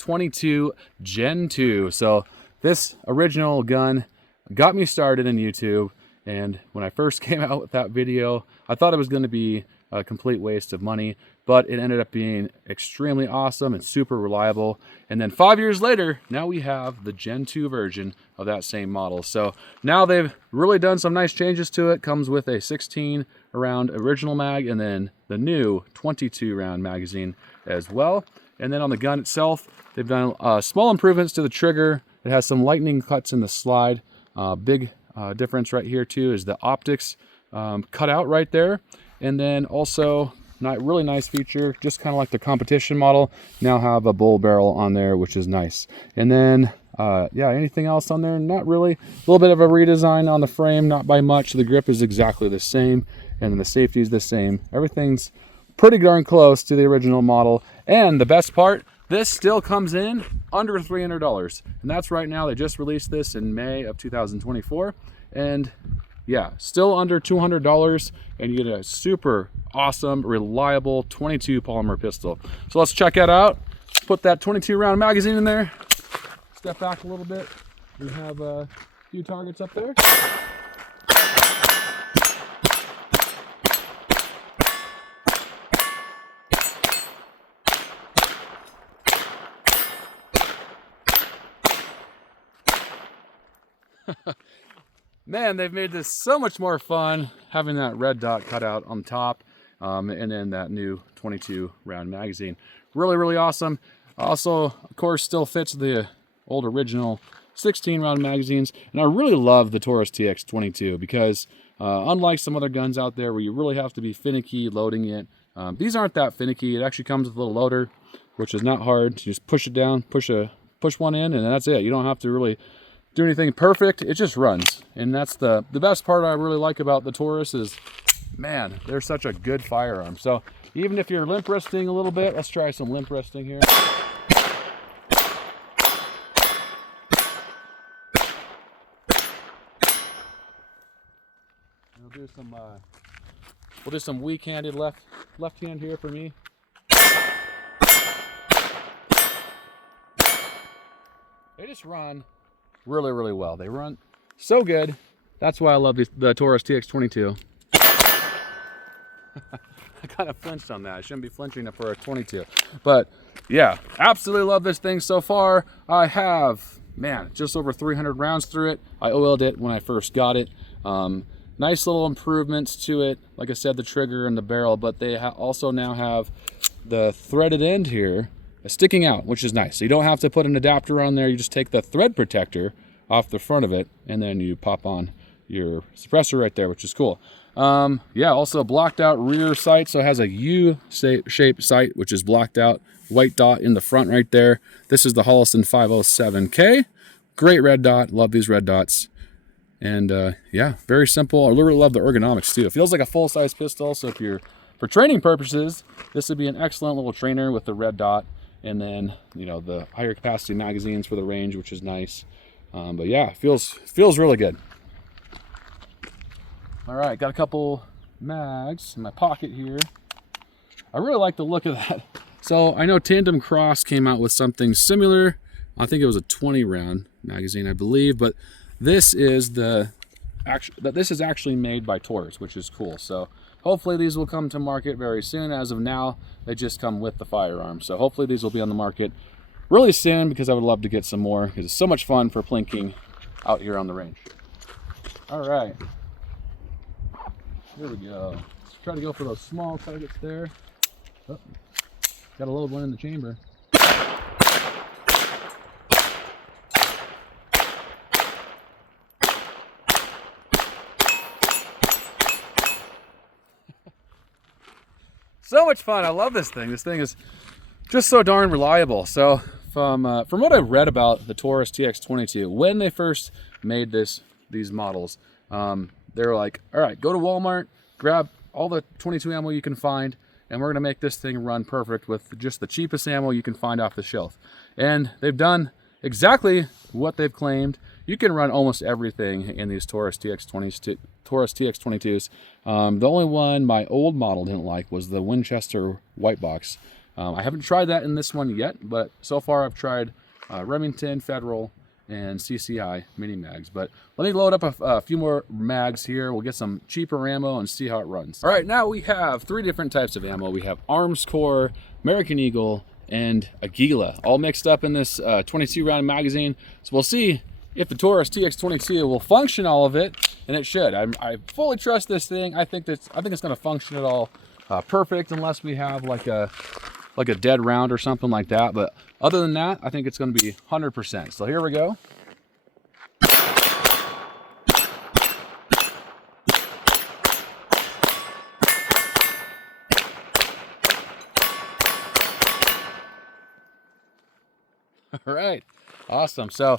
TX22 Gen 2. So this original gun got me started in YouTube, and when I first came out with that video, I thought it was going to be a complete waste of money, but it ended up being extremely awesome and super reliable. And then 5 years later, now we have the Gen 2 version of that same model. So now they've really done some nice changes to it. Comes with a 16 round original mag and then the new 22 round magazine as well. And then on the gun itself, they've done small improvements to the trigger. It has some lightning cuts in the slide. Big difference right here too is the optics cut out right there. And then also, really nice feature, just kind of like the competition model, now have a bull barrel on there, which is nice. And then, yeah, anything else on there? Not really. A little bit of a redesign on the frame, not by much. The grip is exactly the same, and then the safety is the same. Everything's pretty darn close to the original model. And the best part, this still comes in under $300. And that's right now. They just released this in May of 2024. And yeah, still under $200, and you get a super awesome, reliable 22 polymer pistol. So let's check that out. Put that 22 round magazine in there. Step back a little bit. We have a few targets up there. Man, they've made this so much more fun having that red dot cut out on top, and then that new 22 round magazine. Really, really awesome. Also, of course, still fits the old original 16 round magazines. And I really love the Taurus TX22 because unlike some other guns out there where you really have to be finicky loading it, these aren't that finicky. It actually comes with a little loader, which is not hard. You just push it down, push one in, and that's it. You don't have to really do anything perfect. It just runs. And that's the best part I really like about the Taurus is, man, they're such a good firearm. So even if you're limp wristing a little bit, let's try some limp wristing here. We'll do some weak-handed left hand here for me. They just run really, really well. They run so good. That's why I love the Taurus TX22. I kind of flinched on that. I shouldn't be flinching for a 22. But yeah, absolutely love this thing so far. I have, man, just over 300 rounds through it. I oiled it when I first got it. Nice little improvements to it. Like I said, the trigger and the barrel, but they also now have the threaded end here sticking out, which is nice. So you don't have to put an adapter on there. You just take the thread protector off the front of it, and then you pop on your suppressor right there, which is cool. Yeah, also blocked out rear sight, so it has a U-shaped sight, which is blocked out. White dot in the front right there. This is the Holliston 507K. Great red dot. Love these red dots. And yeah, very simple. I really love the ergonomics too. It feels like a full-size pistol, so if you're for training purposes, this would be an excellent little trainer with the red dot, and then, you know, the higher capacity magazines for the range, which is nice. But yeah, feels really good. All right, got a couple mags in my pocket here. I really like the look of that. So I know Tandem Cross came out with something similar. I think it was a 20 round magazine, I believe, but this is actually made by Taurus, which is cool. So hopefully these will come to market very soon. As of now, they just come with the firearm. So hopefully these will be on the market really soon, because I would love to get some more, because it's so much fun for plinking out here on the range. All right, here we go. Let's try to go for those small targets there. Oh, got a load one in the chamber. So much fun. I love this thing. This thing is just so darn reliable. So from what I've read about the Taurus TX22, when they first made these models, they were like, all right, go to Walmart, grab all the 22 ammo you can find, and we're going to make this thing run perfect with just the cheapest ammo you can find off the shelf. And they've done exactly what they've claimed. You can run almost everything in these Taurus TX22s. The only one my old model didn't like was the Winchester white box. I haven't tried that in this one yet, but so far I've tried Remington, Federal, and CCI mini mags. But let me load up a few more mags here. We'll get some cheaper ammo and see how it runs. All right, now we have 3 different types of ammo. We have Arms Core, American Eagle, and Aguila, all mixed up in this 22 round magazine. So we'll see if the Taurus TX22 will function all of it, and it should. I fully trust this thing. I think it's going to function at all perfect, unless we have like a dead round or something like that. But other than that, I think it's going to be 100%. So here we go. All right, awesome. So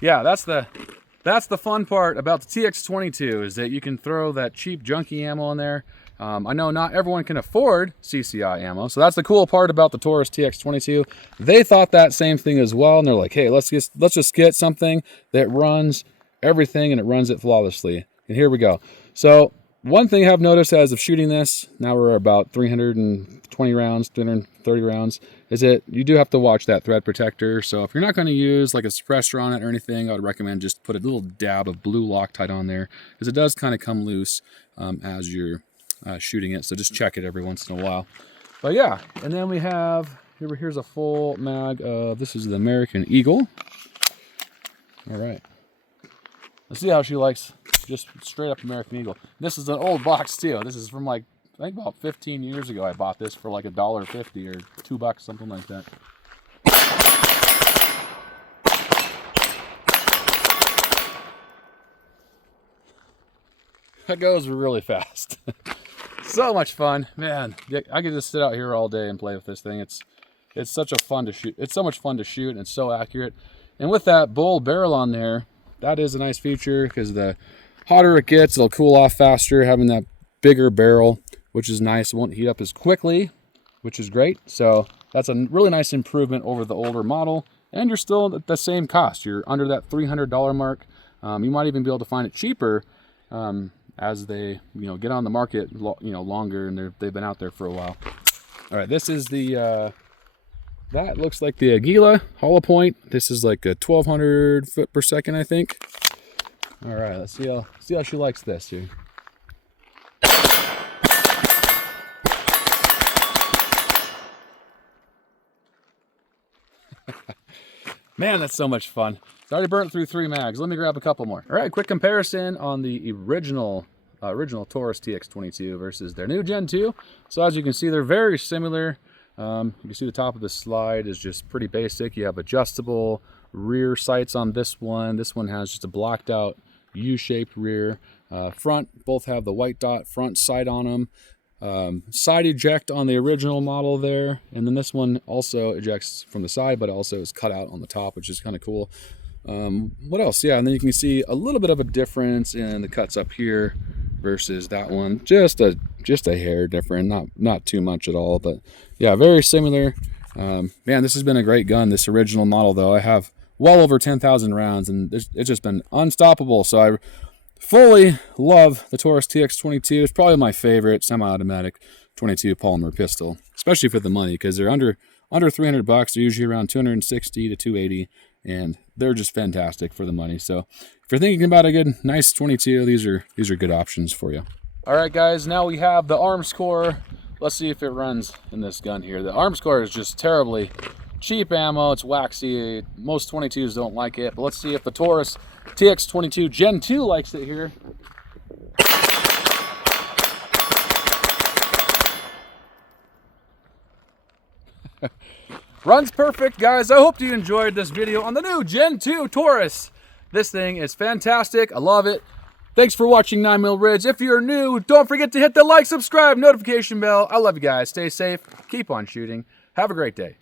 yeah, that's the fun part about the TX22, is that you can throw that cheap junky ammo in there. I know not everyone can afford CCI ammo, so that's the cool part about the Taurus TX22. They thought that same thing as well, and they're like, hey, let's just get something that runs everything and it runs it flawlessly. And here we go. So one thing I've noticed as of shooting this, now we're about 320 rounds, 330 rounds, is that you do have to watch that thread protector. So if you're not going to use like a suppressor on it or anything, I would recommend just put a little dab of blue Loctite on there, because it does kind of come loose as you're shooting it. So just check it every once in a while. But yeah, and then we have, here's a full mag of, this is the American Eagle. All right. Let's see how she likes just straight up American Eagle. This is an old box too. This is from like, I think about 15 years ago. I bought this for like $1.50 or $2, something like that. That goes really fast. So much fun, man. I could just sit out here all day and play with this thing. It's such a fun to shoot. It's so much fun to shoot, and it's so accurate. And with that bull barrel on there, that is a nice feature, because the hotter it gets, it'll cool off faster, having that bigger barrel, which is nice. It won't heat up as quickly, which is great. So that's a really nice improvement over the older model, and you're still at the same cost. You're under that $300 mark. You might even be able to find it cheaper as they get on the market longer, and they've been out there for a while. All right, this is the that looks like the Aguila hollow point. This is like a 1200 foot per second, I think. All right, let's see how she likes this here. Man, that's so much fun. It's already burnt through 3 mags. Let me grab a couple more. All right, quick comparison on the original Taurus TX22 versus their new Gen 2. So as you can see, they're very similar. You can see the top of the slide is just pretty basic. You have adjustable rear sights on this one. This one has just a blocked out U-shaped rear. Front, both have the white dot front sight on them. Side eject on the original model there, and then this one also ejects from the side, but also is cut out on the top, which is kind of cool. What else? Yeah, and then you can see a little bit of a difference in the cuts up here versus that one. Just a hair different, not too much at all, but yeah, very similar. Man, this has been a great gun, this original model though. I have well over 10,000 rounds, and it's just been unstoppable. So I fully love the Taurus TX22. It's probably my favorite semi-automatic 22 polymer pistol, especially for the money, because they're under $300. They're usually around 260 to 280, and they're just fantastic for the money. So if you're thinking about a good, nice 22, these are good options for you. All right, guys, now we have the Arms Core. Let's see if it runs in this gun here. The Arms Core is just terribly cheap ammo. It's waxy. Most 22s don't like it, but let's see if the Taurus TX22 Gen 2 likes it here. Runs perfect, guys. I hope you enjoyed this video on the new Gen 2 Taurus. This thing is fantastic. I love it. Thanks for watching 9mm Ridge. If you're new, don't forget to hit the like, subscribe, notification bell. I love you guys. Stay safe. Keep on shooting. Have a great day.